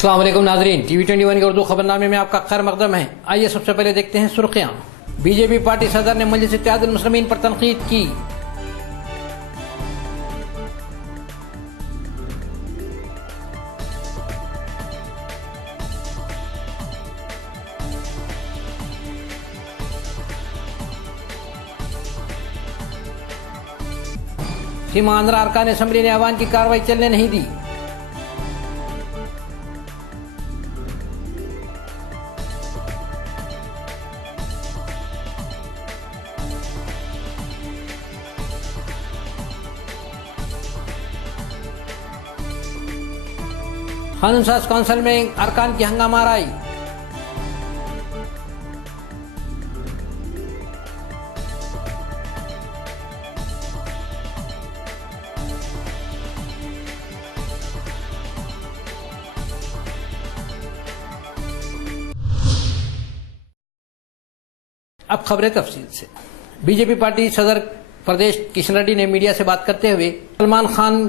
अस्सलाम वालेकुम नाजरीन, टीवी 21 के उर्दू खबरनामे में आपका खैर मकदम है। आइए सबसे पहले देखते हैं सुर्खियां। बीजेपी पार्टी सदर ने मजलिस इत्तेहादुल मुस्लिमीन पर तनकीद की। सीमांध्र अरकान असम्बली ने ऐवान की कार्रवाई चलने नहीं दी। कानून साज काउंसिल में अरकान की हंगामा आई। अब खबरें तफसील से। बीजेपी पार्टी सदर प्रदेश किशन रेड्डी ने मीडिया से बात करते हुए सलमान खान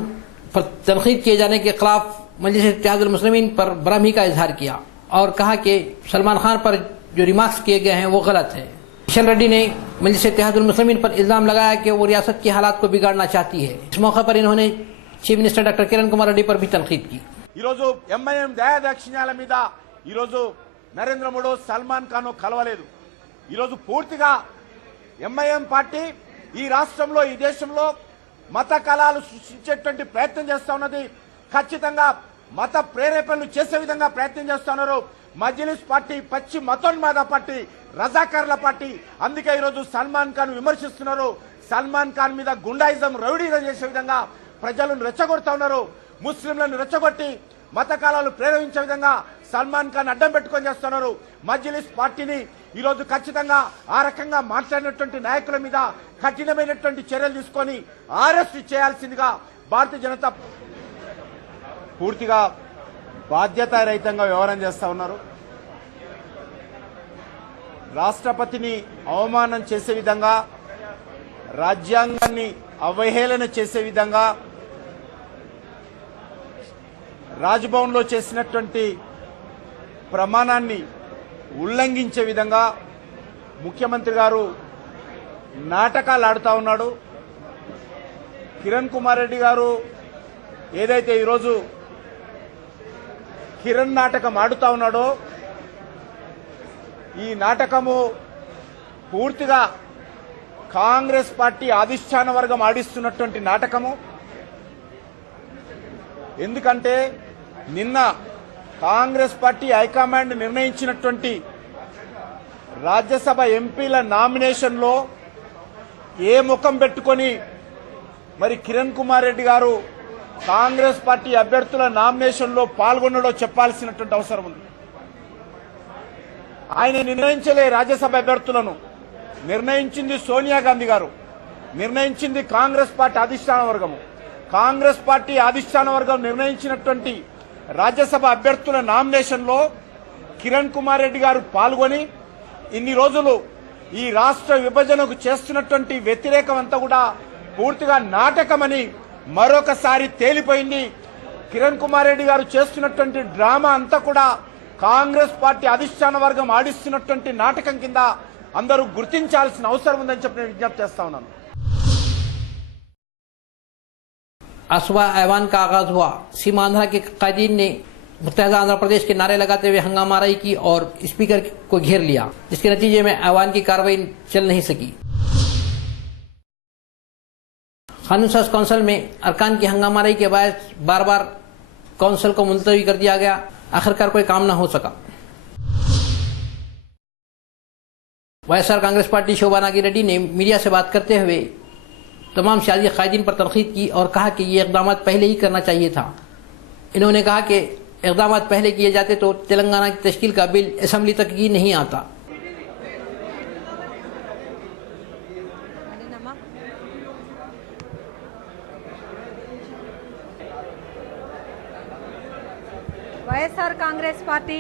पर तनकीद किए जाने के खिलाफ मजलिस इत्तेहादुल मुस्लिमीन पर बरहमी का इजहार किया और कहा कि सलमान खान पर जो रिमार्क्स किए गए हैं वो गलत है। किशन रेड्डी ने मजलिस इत्तेहादुल मुस्लिमीन पर इल्जाम लगाया कि वो रियासत की हालात को बिगाड़ना चाहती है। इस मौके पर इन्होंने chief minister doctor Kiran Kumar Reddy पर भी तनकीद की। ఎంఐఎం దయాదాక్షిణ్యాల మీద నరేంద్ర మోడీ సల్మాన్ ఖాన్ కలవలేదు। పూర్తిగా ఎంఐఎం పార్టీ ఈ రాష్ట్రంలో ఈ దేశంలో మత కళాలు సృష్టించేటువంటి ప్రయత్నం చేస్తా ఉన్నది। ఖచ్చితంగా మత ప్రేరేపణలు చేసే విధంగా ప్రయత్నం చేస్తున్నారు। మజ్లిస్ పార్టీ పచ్చి మతోన్మాద పార్టీ, రజాకార్ల పార్టీ। అందుకే ఈరోజు సల్మాన్ ఖాన్ విమర్శిస్తున్నారు। సల్మాన్ ఖాన్ మీద గుండాయిజం, రౌడీజం చేసే విధంగా ప్రజలను రెచ్చగొడతా ఉన్నారు। ముస్లింలను రెచ్చగొట్టి మత కళాలు ప్రేరేపించే విధంగా సల్మాన్ ఖాన్ అడ్డం పెట్టుకొని చేస్తున్నారు। మజ్లిస్ పార్టీని ఈరోజు ఖచ్చితంగా ఆ రకంగా మాట్లాడినటువంటి నాయకుల మీద కఠినమైనటువంటి చర్యలు తీసుకొని అరెస్ట్ చేయాల్సిందిగా భారతీయ జనతా పూర్తిగా బాధ్యతారహితంగా వ్యవహారం చేస్తా ఉన్నారు। రాష్ట్రపతిని అవమానం చేసే విధంగా, రాజ్యాంగాన్ని అవహేళన చేసే విధంగా, రాజ్భవన్లో చేసినటువంటి ప్రమాణాన్ని ఉల్లంఘించే విధంగా ముఖ్యమంత్రి గారు నాటకాలు ఆడుతా ఉన్నాడు। కిరణ్ కుమార్ రెడ్డి గారు ఏదైతే ఈరోజు కిరణ్ నాటకం ఆడుతా ఉన్నాడో, ఈ నాటకము పూర్తిగా కాంగ్రెస్ పార్టీ అధిష్టాన వర్గం ఆడిస్తున్నటువంటి నాటకము। ఎందుకంటే నిన్న కాంగ్రెస్ పార్టీ హైకమాండ్ నిర్ణయించినటువంటి రాజ్యసభ ఎంపీల నామినేషన్లో ఏ ముఖం పెట్టుకొని మరి కిరణ్ కుమార్ రెడ్డి గారు కాంగ్రెస్ పార్టీ అభ్యర్థుల నామినేషన్లో పాల్గొనడో చెప్పాల్సినటువంటి అవసరం ఉంది। ఆయన నిర్ణయించలే రాజ్యసభ అభ్యర్థులను, నిర్ణయించింది సోనియా గాంధీ గారు, నిర్ణయించింది కాంగ్రెస్ పార్టీ అధిష్టాన వర్గము। కాంగ్రెస్ పార్టీ అధిష్టాన వర్గం నిర్ణయించినటువంటి రాజ్యసభ అభ్యర్థుల నామినేషన్లో కిరణ్ కుమార్ రెడ్డి గారు పాల్గొని ఇన్ని రోజులు ఈ రాష్ట్ర విభజనకు చేస్తున్నటువంటి వ్యతిరేకం అంతా కూడా పూర్తిగా నాటకమని మరొకసారి తేలిపోయింది। కిరణ్ కుమార్ రెడ్డి గారు చేస్తున్నటువంటి డ్రామా అంతా కూడా కాంగ్రెస్ పార్టీ అధిష్టాన వర్గం ఆడిస్తున్నటువంటి నాటకం కింద అందరూ గుర్తించాల్సిన అవసరం ఉందని చెప్పి నేను విజ్ఞప్తి చేస్తా ఉన్నాను। असवा ऐवान का आगाज हुआ। सीमांध्र के कायदीन ने मुत्तहदा आंध्र प्रदेश के नारे लगाते हुए हंगामाराई की और स्पीकर को घेर लिया, जिसके नतीजे में ऐवान की कार्रवाई चल नहीं सकी। कानून साज काउंसिल में अरकान की हंगामाराई के बाद बार बार काउंसिल को मुलतवी कर दिया गया। आखिरकार कोई काम न हो सका। वाईएसआर कांग्रेस पार्टी शोभा नागी रेड्डी ने मीडिया से बात करते हुए तमाम सियासी कायदीन पर तनकीद की और कहा कि ये इकदाम पहले ही करना चाहिए था। इन्होंने कहा कि इकदाम पहले किए जाते तो तेलंगाना की तश्कील का बिल असेंबली तक ही नहीं आता। వైఎస్ఆర్ కాంగ్రెస్ పార్టీ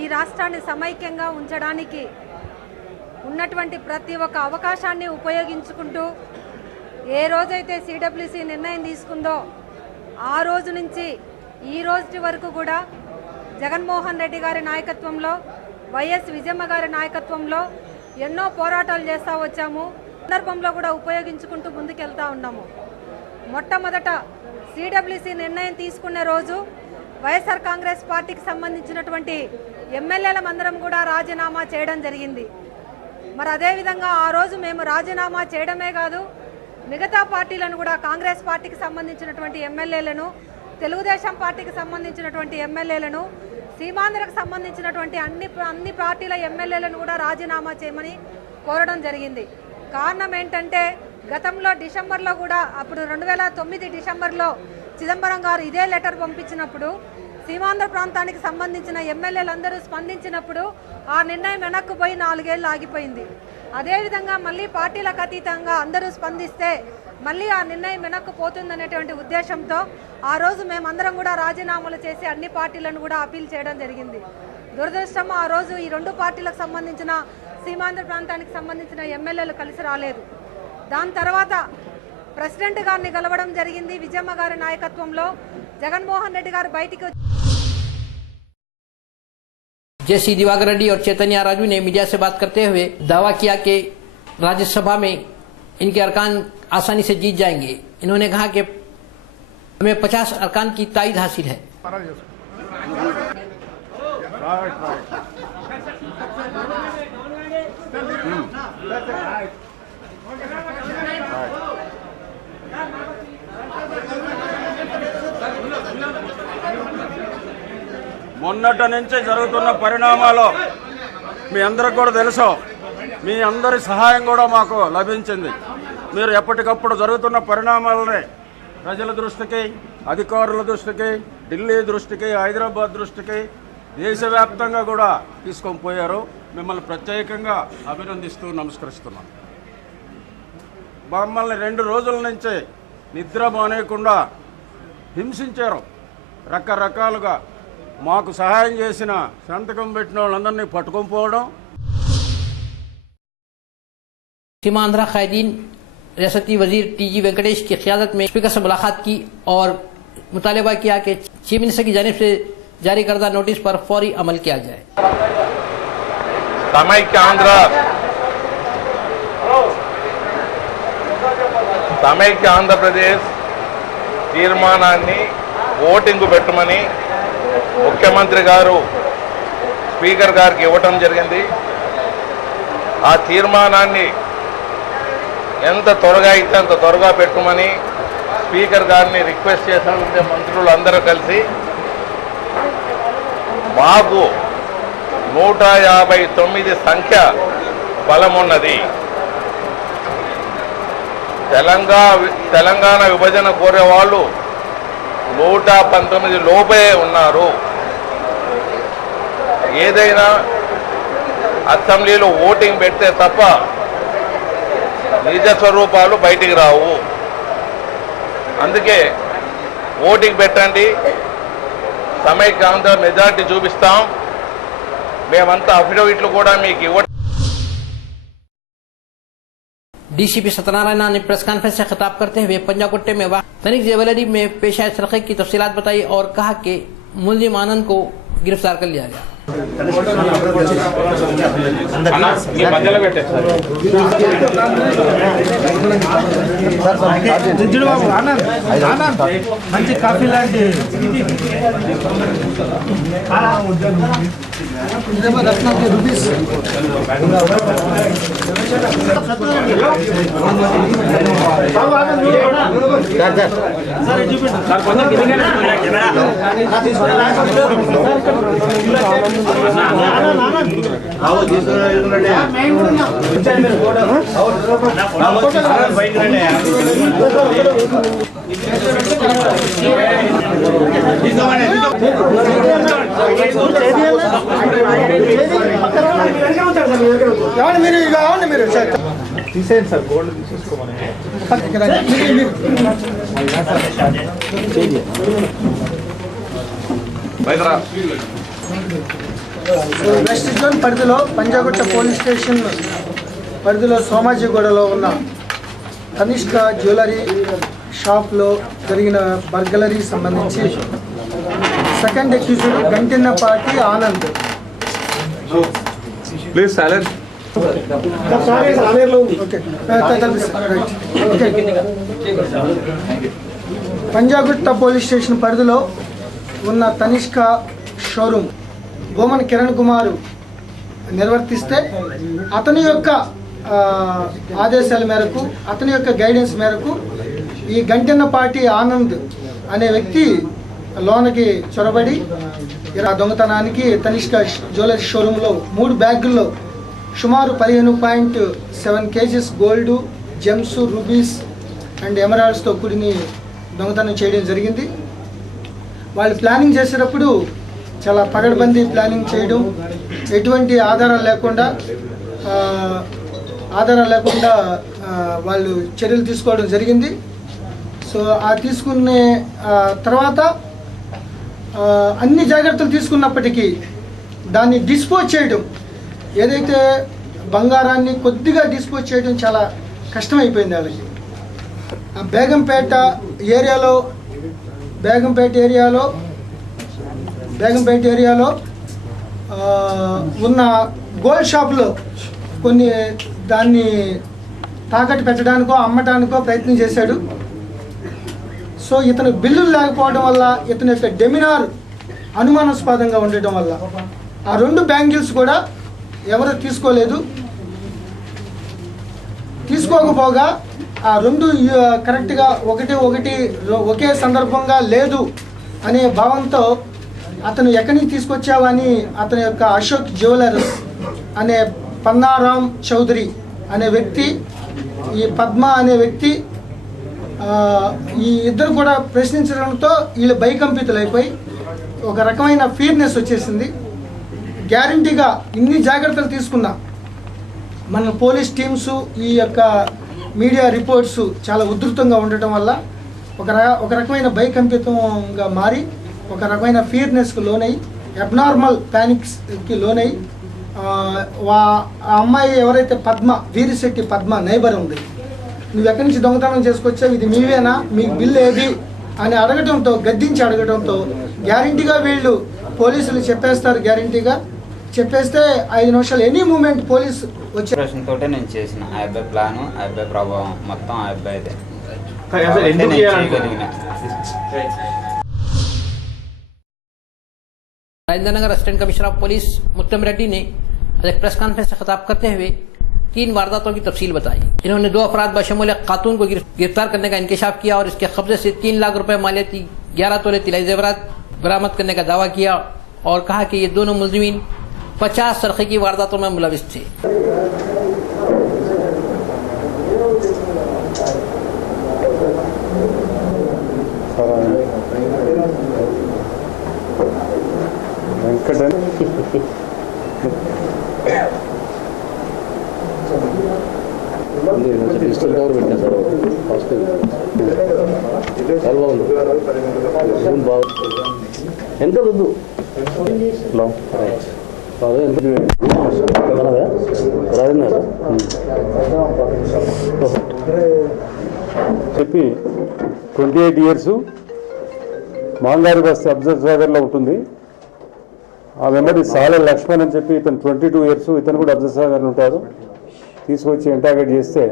ఈ రాష్ట్రాన్ని సమైక్యంగా ఉంచడానికి ఉన్నటువంటి ప్రతి ఒక్క అవకాశాన్ని ఉపయోగించుకుంటూ ఏ రోజైతే సిడబ్ల్యూసీ నిర్ణయం తీసుకుందో ఆ రోజు నుంచి ఈ రోజు వరకు కూడా జగన్మోహన్ రెడ్డి గారి నాయకత్వంలో, వైఎస్ విజయమ్మ గారి నాయకత్వంలో ఎన్నో పోరాటాలు చేస్తూ వచ్చాము. సందర్భంలో కూడా ఉపయోగించుకుంటూ ముందుకెళ్తా ఉన్నాము. మొట్టమొదట సిడబ్ల్యూసి నిర్ణయం తీసుకునే రోజు వైఎస్ఆర్ కాంగ్రెస్ పార్టీకి సంబంధించినటువంటి ఎమ్మెల్యేలమందరం కూడా రాజీనామా చేయడం జరిగింది. మరి అదేవిధంగా ఆ రోజు మేము రాజీనామా చేయడమే కాదు, మిగతా పార్టీలను కూడా, కాంగ్రెస్ పార్టీకి సంబంధించినటువంటి ఎమ్మెల్యేలను, తెలుగుదేశం పార్టీకి సంబంధించినటువంటి ఎమ్మెల్యేలను, సీమాంధ్రకు సంబంధించినటువంటి అన్ని పార్టీల ఎమ్మెల్యేలను కూడా రాజీనామా చేయమని కోరడం జరిగింది. కారణం ఏంటంటే గతంలో డిసెంబర్లో కూడా, అప్పుడు 2009 డిసెంబర్లో చిదంబరం గారు ఇదే లెటర్ పంపించినప్పుడు సీమాంధ్ర ప్రాంతానికి సంబంధించిన ఎమ్మెల్యేలందరూ స్పందించినప్పుడు ఆ నిర్ణయం వెనక్కు పోయి 4 ఏళ్ళు ఆగిపోయింది. అదేవిధంగా మళ్ళీ పార్టీలకు అతీతంగా అందరూ స్పందిస్తే మళ్ళీ ఆ నిర్ణయం వెనక్కు పోతుందనేటువంటి ఉద్దేశంతో ఆ రోజు మేమందరం కూడా రాజీనామాలు చేసి అన్ని పార్టీలను కూడా అపీల్ చేయడం జరిగింది. దురదృష్టం ఆ రోజు ఈ 2 పార్టీలకు సంబంధించిన సీమాంధ్ర ప్రాంతానికి సంబంధించిన ఎమ్మెల్యేలు కలిసి రాలేదు. దాని తర్వాత ప్రెసిడెంట్ గారిని గెలవడం జరిగింది విజయమ్మ గారి నాయకత్వంలో. జగన్మోహన్ రెడ్డి గారు బయటికి जैसी दिवाकर रेड्डी और चैतन्य राजू ने मीडिया से बात करते हुए दावा किया कि राज्यसभा में इनके अरकान आसानी से जीत जाएंगे। इन्होंने कहा कि हमें 50 अरकान की ताईद हासिल है। మొన్నటి నుంచి జరుగుతున్న పరిణామాలు మీ అందరికి కూడా తెలుసు. మీ అందరి సహాయం కూడా మాకు లభించింది. మీరు ఎప్పటికప్పుడు జరుగుతున్న పరిణామాలని ప్రజల దృష్టికి, అధికారుల దృష్టికి, ఢిల్లీ దృష్టికి, హైదరాబాద్ దృష్టికి, దేశవ్యాప్తంగా కూడా తీసుకొని పోయారు. మిమ్మల్ని ప్రత్యేకంగా అభినందిస్తూ నమస్కరిస్తున్నాను. మమ్మల్ని 2 రోజుల నుంచి నిద్ర మానేయకుండా హింసించారు. రకరకాలుగా మాకు సహాయం చేసిన, సంతకం పెట్టిన వాళ్ళందరినీ పట్టుకొని పోవడం. सीमांध्रा कायदीन रियासती वजीर टीजी वेंकटेश की क़यादत में स्पीकर से मुलाकात की और मुतालबा किया कि चीफ मिनिस्टर की जानिब से जारी करदा नोटिस पर फौरी अमल किया जाए। సమైక్య ఆంధ్రప్రదేశ్ తీర్మానాన్ని ఓటింగు పెట్టమని ముఖ్యమంత్రి గారు స్పీకర్ గారికి ఇవ్వటం జరిగింది. ఆ తీర్మానాన్ని ఎంత త్వరగా అయితే అంత త్వరగా పెట్టమని స్పీకర్ గారిని రిక్వెస్ట్ చేసినట్లయితే మంత్రులు అందరూ కలిసి మాకు 159 సంఖ్య బలమున్నది. తెలంగాణ విభజన కోరే వాళ్ళు 119 లోపే ఉన్నారు. ఏదైనా అసెంబ్లీలో ఓటింగ్ పెడితే తప్ప నిజ స్వరూపాలు బయటికి రావు. అందుకే ఓటింగ్ పెట్టండి, సమైక్య ఆంధ్ర మెజార్టీ చూపిస్తాం. మేమంతా అఫిడవిట్లు కూడా మీకు ఇవ్వ. डीसीपी सत्यनारायण ने प्रेस कॉन्फ्रेंस से खिताब करते हुए पंजाकुट्टे में वाक़ तनिक ज्वेलरी में पेश आए सरक़े की तफसीलात बताई और कहा कि मुलजिम आनंद को गिरफ्तार कर लिया गया। మంచి కాఫీ లాంటి మీరు ఇక అవ్వండి, మీరు తీసేయండి సార్, గోల్డ్ తీసేసుకోమని. వెస్ట్ జోన్ పరిధిలో పంజాగుట్ట పోలీస్ స్టేషన్ పరిధిలో సోమాజిగూడలో ఉన్న కనిష్క జ్యువెలరీ షాప్లో జరిగిన బర్గలరీ సంబంధించి second accused Gantinnapati Anand. Please silence. Panjagutta police station పరిధిలో ఉన్న తనిష్క షోరూమ్ బోమన్ కిరణ్ కుమార్ నిర్వర్తిస్తే అతని యొక్క ఆదేశాల మేరకు, అతని యొక్క గైడెన్స్ మేరకు ఈ గంటన్నపాటి ఆనంద్ అనే వ్యక్తి లోనకి చొరబడి దొంగతనానికి తనిష్క జ్యువెలరీ షోరూంలో 3 బ్యాగుల్లో సుమారు 15.7 KGs gold, gems, rubies and ఎమరాల్డ్స్తో కూడిన దొంగతనం చేయడం జరిగింది. వాళ్ళు ప్లానింగ్ చేసేటప్పుడు చాలా పగడ్బందీ ప్లానింగ్ చేయడం, ఎటువంటి ఆధారాలు లేకుండా వాళ్ళు చర్యలు తీసుకోవడం జరిగింది. సో ఆ తీసుకునే తర్వాత అన్ని జాగ్రత్తలు తీసుకున్నప్పటికీ దాన్ని డిస్పోజ్ చేయడం, ఏదైతే బంగారాన్ని కొద్దిగా డిస్పోజ్ చేయడం చాలా కష్టమైపోయింది వాళ్ళకి. బేగంపేట ఏరియాలో ఉన్న గోల్డ్ షాప్లో కొన్ని దాన్ని తాకట్టు పెట్టడానికో అమ్మటానికో ప్రయత్నం చేశాడు. సో ఇతను బిల్లులు లేకపోవడం వల్ల, ఇతని యొక్క డెమినార్ అనుమానాస్పదంగా ఉండటం వల్ల ఆ 2 బ్యాంగిల్స్ కూడా ఎవరు తీసుకోకపోగా ఆ 2 కరెక్ట్గా ఒకే సందర్భంగా లేదు అనే భావంతో అతను ఎక్కడి నుంచి తీసుకొచ్చావని అతని యొక్క అశోక్ జ్యువెలర్స్ అనే పన్నారామ్ చౌదరి అనే వ్యక్తి, ఈ పద్మ అనే వ్యక్తి, ఈ ఇద్దరు కూడా ప్రశ్నించడంతో వీళ్ళు భయకంపితులైపోయి ఒక రకమైన ఫీర్నెస్ వచ్చేసింది. గ్యారంటీగా ఇన్ని జాగ్రత్తలు తీసుకున్నా మన పోలీస్ టీమ్స్, ఈ యొక్క మీడియా రిపోర్ట్స్ చాలా ఉధృతంగా ఉండటం వల్ల ఒక రకమైన భయకంపితంగా మారి ఒక రకమైన ఫీర్నెస్కి లోనై, అబ్నార్మల్ ప్యానిక్స్కి లోనై ఆ అమ్మాయి ఎవరైతే వీరిశెట్టి పద్మ నైబర్ ఉంది, నువ్వు ఎక్కడి నుంచి దొంగతనం చేసుకొచ్చావు, ఇది మీవేనా, మీకు బిల్ ఏది అని గద్దించి అడగడంతో గ్యారంటీగా వీళ్ళు పోలీసులు గ్యారంటీగా చెప్పేస్తే 5 నిమిషాలు ఎనీ మూమెంట్ పోలీస్ వచ్చే తోటే నేను చేసిన. ఆ అబ్బాయి ప్లాను, ఆ అబ్బాయి ప్రభావం మొత్తం ఆ అబ్బాయిదే. Rajendra Nagar assistant commissioner of police Muttam Reddy ने एक प्रेस कॉन्फ्रेंस से खिताब करते हुए 3 वारदातों की तफसील बताई. इन्होंने 2 अफराद बशमूल खातून को गिरफ्तार करने का इंकशाफ किया और इसके कब्जे से 3 लाख रुपए मालियती 11 तोले तिलाई जेवरात बरामद करने का दावा किया और कहा कि ये दोनों मुलजिमीन 50 सरखे की वारदातों में मुलविस थे. ఎంత వద్దు చెప్పి 28 years మాంగారి బస్తీ అబ్జర్వర్లో ఉంటుంది. ఆ వెంబడి సాలె లక్ష్మణ్ అని చెప్పి ఇతను 22 years, ఇతను కూడా అబ్జర్వర్లో ఉంటారు. తీసుకొచ్చి ఇంటాగేట్ చేస్తే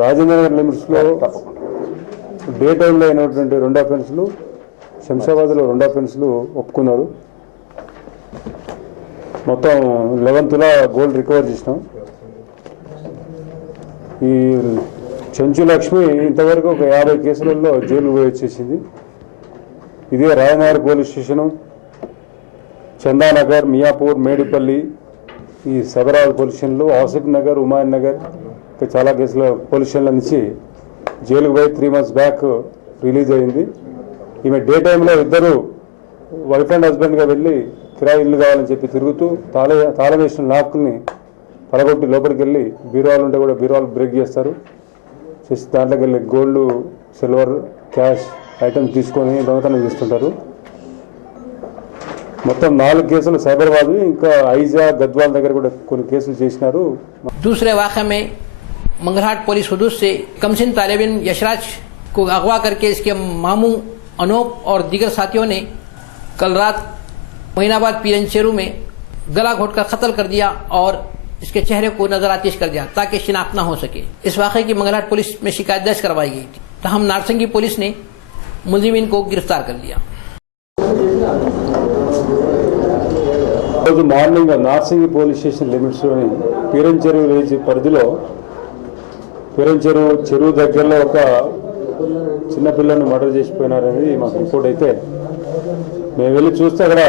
రాజేంద్ర నగర్ లిమిట్స్లో డే టైంలో అయినటువంటి 2 అఫెన్స్లు, శంషాబాద్లో 2 అఫెన్స్లు ఒప్పుకున్నారు. మొత్తం 11 తులా గోల్డ్ రికవర్ చేసినాం. ఈ చెంచు లక్ష్మి ఇంతవరకు ఒక 50 కేసులలో జైలు పోయి వచ్చేసింది. ఇదే రాయనగర్ పోలీస్ స్టేషను, చందానగర్, మియాపూర్, మేడిపల్లి, ఈ సైబరాబాద్ పోలీస్ స్టేషన్లు, ఆసిఫ్ నగర్, ఉమాయన్ నగర్ ఇంకా చాలా కేసుల పోలీస్ స్టేషన్ల నుంచి జైలుకు పోయి 3 months బ్యాక్ రిలీజ్ అయింది. ఈమె డే టైంలో ఇద్దరు వైఫ్ అండ్ హస్బెండ్గా వెళ్ళి కిరాయి ఇల్లు కావాలని చెప్పి తిరుగుతూ తాళం వేసిన లాక్ని పలగొట్టి లోపలికి వెళ్ళి బీరువాలు ఉంటే కూడా బీరువాలు బ్రేక్ చేస్తారు. చేసి దాంట్లోకి వెళ్ళి గోల్డ్, సిల్వర్, క్యాష్ ఐటమ్స్ తీసుకొని దొంగతనం చేస్తుంటారు. మొత్తం 4 కేసులు సైబరాబాద్, ఇంకా ఐజా, గద్వాల్ దగ్గర కూడా కొన్ని కేసులు చేసినారు. दूसरे वाक़े में मंगलहाट पुलिस हदूद से कमसिन तालिबिन यशराज को अगवा करके इसके मामू अनूप और दीगर साथियों ने कल रात मोइनाबाद पीरनचेरू में गला घोटकर कत्ल कर दिया और इसके चेहरे को नजरआतिश कर दिया ताकि शिनाख्त न हो सके। इस वाक़े की मंगलहाट पुलिस में शिकायत दर्ज करवाई गई थी। तहम नारसंगी पुलिस ने मुलजिमीन को गिरफ्तार कर लिया। మార్నింగ్ నార్సింగి పోలీస్ స్టేషన్ లిమిట్స్లోని పీరంచెరు విలేజ్ పరిధిలో చెరువు దగ్గరలో ఒక చిన్నపిల్లని మర్డర్ చేసిపోయినారనేది మాకు రిపోర్ట్ అయితే మేము వెళ్ళి చూస్తే అక్కడ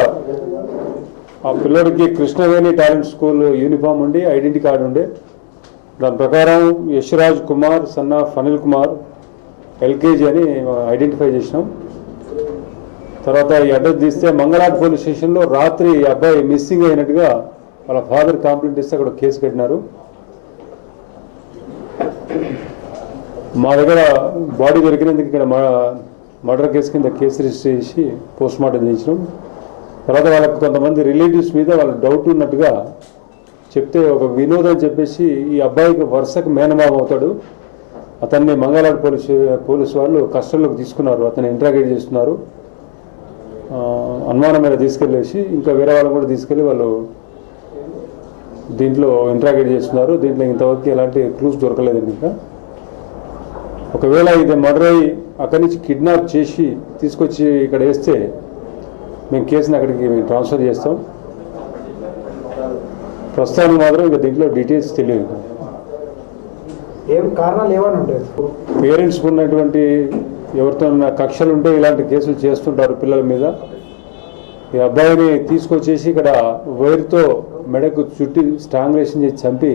ఆ పిల్లడికి కృష్ణవేణి టాలెంట్ స్కూల్ యూనిఫామ్ ఉండి ఐడెంటిటీ కార్డు ఉండే దాని ప్రకారం Yashraj Kumar son of Anil Kumar LKG అని ఐడెంటిఫై చేసినాం. తర్వాత ఈ అడ్రస్ తీస్తే మంగళాట్ పోలీస్ స్టేషన్లో రాత్రి ఈ అబ్బాయి మిస్సింగ్ అయినట్టుగా వాళ్ళ ఫాదర్ కంప్లైంట్ ఇస్తే అక్కడ కేసు కట్టినారు. మా దగ్గర బాడీ దొరికినందుకు ఇక్కడ మర్డర్ కేసు కింద కేసు రిజిస్టర్ చేసి పోస్ట్ మార్టం చేసినాం. తర్వాత వాళ్ళకు కొంతమంది రిలేటివ్స్ మీద వాళ్ళ డౌట్ ఉన్నట్టుగా చెప్తే ఒక వినోద్ అని చెప్పేసి ఈ అబ్బాయికి వరుసకు మేనమామ అవుతాడు, అతన్ని మంగళాట్ పోలీసు వాళ్ళు కస్టడీలోకి తీసుకున్నారు. అతన్ని ఇంట్రాగేట్ చేస్తున్నారు. అనుమానం మీద తీసుకెళ్ళేసి ఇంకా వేరే వాళ్ళని కూడా తీసుకెళ్ళి వాళ్ళు దీంట్లో ఇంట్రాగేట్ చేస్తున్నారు. దీంట్లో ఇంతవరకు ఎలాంటి క్లూస్ దొరకలేదండి. ఇంకా ఒకవేళ ఇది మర్డర్ అయ్యి అక్కడి నుంచి కిడ్నాప్ చేసి తీసుకొచ్చి ఇక్కడ వేస్తే మేము కేసుని అక్కడికి మేము ట్రాన్స్ఫర్ చేస్తాం. ప్రస్తుతానికి మాత్రం ఇంకా దీంట్లో డీటెయిల్స్ తెలియదు. ఏం కారణాలు ఏమైనా ఉంటాయి? పేరెంట్స్కి ఉన్నటువంటి ఎవరితో కక్షలు ఉంటే ఇలాంటి కేసులు చేస్తుంటారు పిల్లల మీద. ఈ అబ్బాయిని తీసుకొచ్చేసి ఇక్కడ వైర్తో మెడకు చుట్టి స్ట్రాంగులేషన్ చేసి చంపి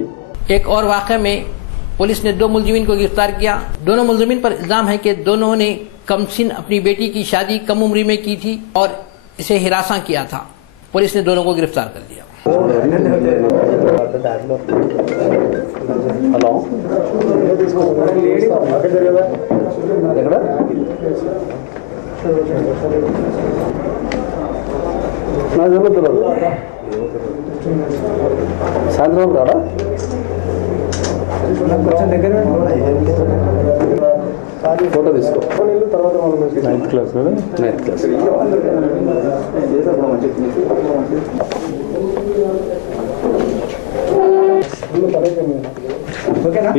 एक और वाक़े में पुलिस ने 2 मुलजिमीन को गिरफ्तार किया। दोनों मुलजिमीन पर इल्जाम है कि दोनों ने कमसिन अपनी बेटी की शादी कम उम्र में की थी और इसे हिरासा किया था। पुलिस ने दोनों को गिरफ्तार कर लिया। హలో ఎక్కడ నాకు జరుగుతున్నారు సాయంత్రం రాడా ఫోటో తీసుకో. తర్వాత 9th క్లాస్ కదా. 9th class.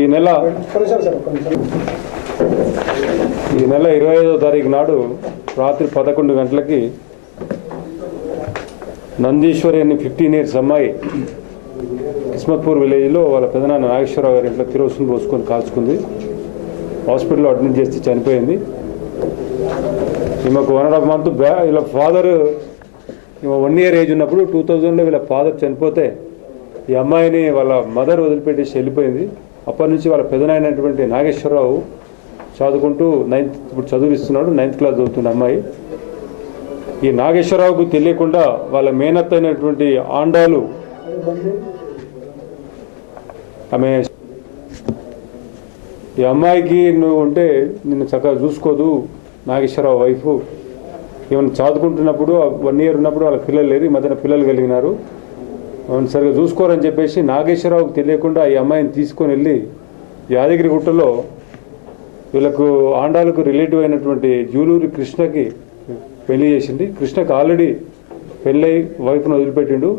ఈ నెల 25వ తారీఖు నాడు రాత్రి 11 గంటలకి నందీశ్వరి అని 15 ఇయర్స్ అమ్మాయి కిస్మత్పూర్ విలేజ్లో వాళ్ళ పెదనాన్న నాగేశ్వరరావు గారి ఇంట్లో కిరోసిన్ పోసుకొని కాల్చుకుంది. హాస్పిటల్లో అడ్మిట్ చేస్తే చనిపోయింది. ఈమెకు 1.5 month వీళ్ళ ఫాదర్ 1 year ఏజ్ ఉన్నప్పుడు 2000లో వీళ్ళ ఫాదర్ చనిపోతే ఈ అమ్మాయిని వాళ్ళ మదర్ వదిలిపెట్టేసి వెళ్ళిపోయింది. అప్పటి నుంచి వాళ్ళ పెదనాయనటువంటి నాగేశ్వరరావు చదువుకుంటూ ఇప్పుడు చదివిస్తున్నాడు. 9th క్లాస్ చదువుతున్న అమ్మాయి. ఈ నాగేశ్వరరావుకు తెలియకుండా వాళ్ళ మేనత్త అయినటువంటి ఆండాలు ఆమె ఈ అమ్మాయికి నువ్వు ఉంటే నిన్ను చక్కగా చూసుకోదు, నాగేశ్వరరావు వైఫ్ ఏమైనా చదువుకుంటున్నప్పుడు 1 year ఉన్నప్పుడు వాళ్ళ పిల్లలు లేరు, ఈ మధ్యన పిల్లలు కలిగినారు, సరిగా చూసుకోరని చెప్పేసి నాగేశ్వరరావుకి తెలియకుండా ఈ అమ్మాయిని తీసుకొని వెళ్ళి యాదగిరిగుట్టలో వీళ్ళకు ఆండాలకు రిలేటివ్ అయినటువంటి జూలూరి కృష్ణకి పెళ్లి చేసింది. కృష్ణకి ఆల్రెడీ పెళ్ళై వైఫ్ను వదిలిపెట్టిండు.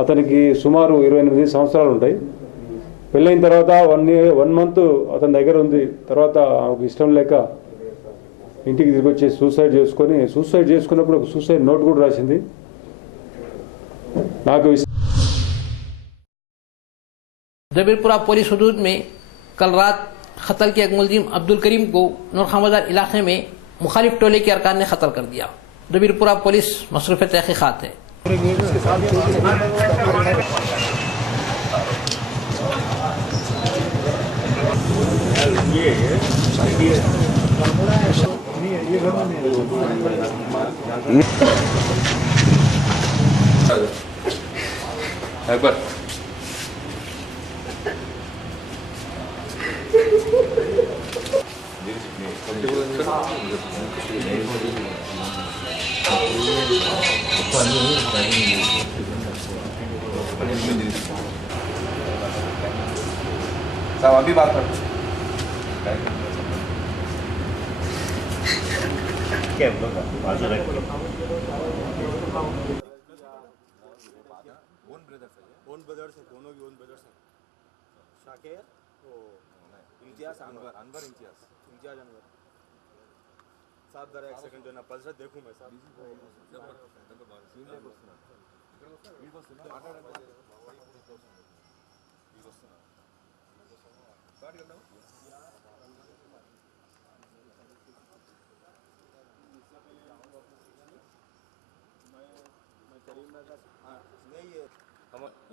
అతనికి సుమారు 28 సంవత్సరాలు ఉంటాయి. పెళ్ళైన తర్వాత 1 month అతని దగ్గర ఉంది. తర్వాత ఆమెకు ఇష్టం లేక ఇంటికి తిరిగి వచ్చి సూసైడ్ చేసుకున్నప్పుడు ఒక సూసైడ్ నోట్ కూడా రాసింది. जबीरपुरा पुलिस हदूद में कल रात कत्ल के एक मुलजिम अब्दुल करीम को नूरखां बाजार इलाके में मुखालिफ टोले के अरकान ने कत्ल कर दिया। जबीरपुरा पुलिस मसरूफ तहकीकात है। अकबर साहब अभी बात कर क्या ओन ब्रदर्स है, दोनों की ओन ब्रदर्स हैं। शाकिर वो इम्तियाज अनवर इम्तियाज अनवर साहब जरा एक सेकंड जो ना पल्स देखूं मैं साहब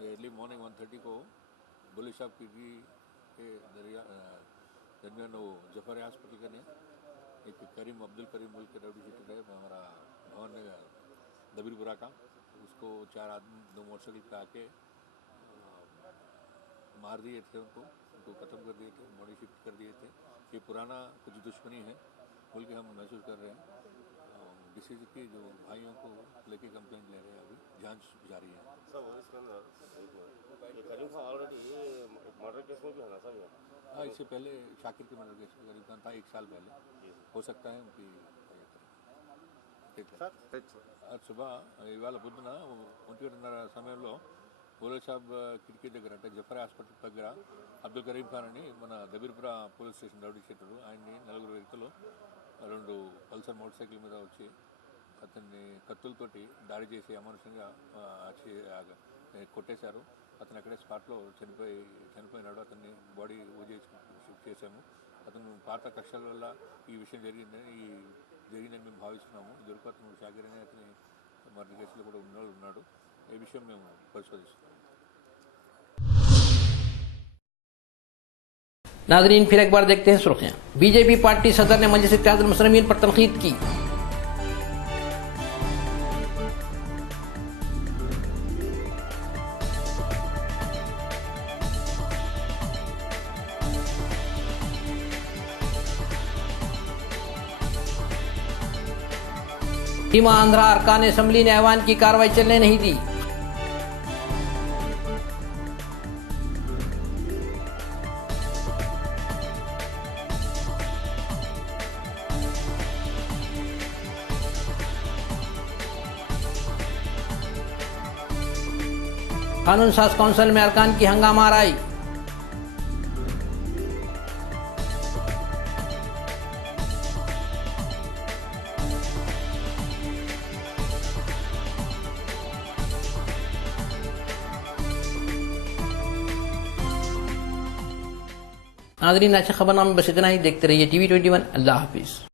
अर्ली मॉर्निंग 1:30 को बुले साहब की के दरमियान वो जफर हॉस्पिटल का ने एक करीम अब्दुल करीम मुल्क के डेप्यूटी शीटर है हमारा भवन दबीरपुरा का, उसको 4 आदमी 2 मोटरसाइकिल पे आके मार दिए थे, उनको ख़त्म कर दिए थे, बॉडी शिफ्ट कर दिए थे। ये पुराना कुछ दुश्मनी है बोल के हम महसूस कर रहे हैं। डिसीज की जो भाइयों को लेके कंप्लेंट ले रहे हैं, अभी जांच जारी है। हाँ, इससे पहले शाकिर के मर्डर केस में करीब था 1 साल पहले, हो सकता है उनकी आज सुबह ఇవాళ పొద్దున 1:30 సమయంలో పోలీస్ సాబ్ కిటికీ దగ్గర అంటే జఫర్ హాస్పిటల్ దగ్గర అబ్దుల్ కరీం ఖాన్ అని మన Dabirpura police station rowdy sheeter ఆయన్ని 4 వ్యక్తులు 2 పల్సర్ మోటార్ సైకిల్ మీద వచ్చి అతన్ని కత్తులతోటి దాడి చేసి అమానుషంగా కొట్టేశారు. అతను అక్కడే స్పాట్లో చనిపోయినాడు. అతన్ని బాడీ షిఫ్ట్ చేశాము. అతను పాత కక్షల వల్ల ఈ విషయం జరిగిందని మేము భావిస్తున్నాము. ఇదివరకు అతను షాకిర్ అనే అతని మర్డర్ కేసులో కూడా ఉన్నాడు. ఈ విషయం మేము పరిశోధిస్తున్నాము. नाजरीन, फिर एक बार देखते हैं सुर्खियां। बीजेपी पार्टी सदर ने मजलिस इत्तेहादुल मुस्लिमीन पर तनकीद की। सीमा आंध्रा अरकान असम्बली ने ऐवान की कार्रवाई चलने नहीं दी। कानून साज काउंसिल में अरकान की हंगामा आराई। नाज़रीन, आज खबरनामे बस इतना ही। देखते रहिए TV 21। अल्लाह हाफिज।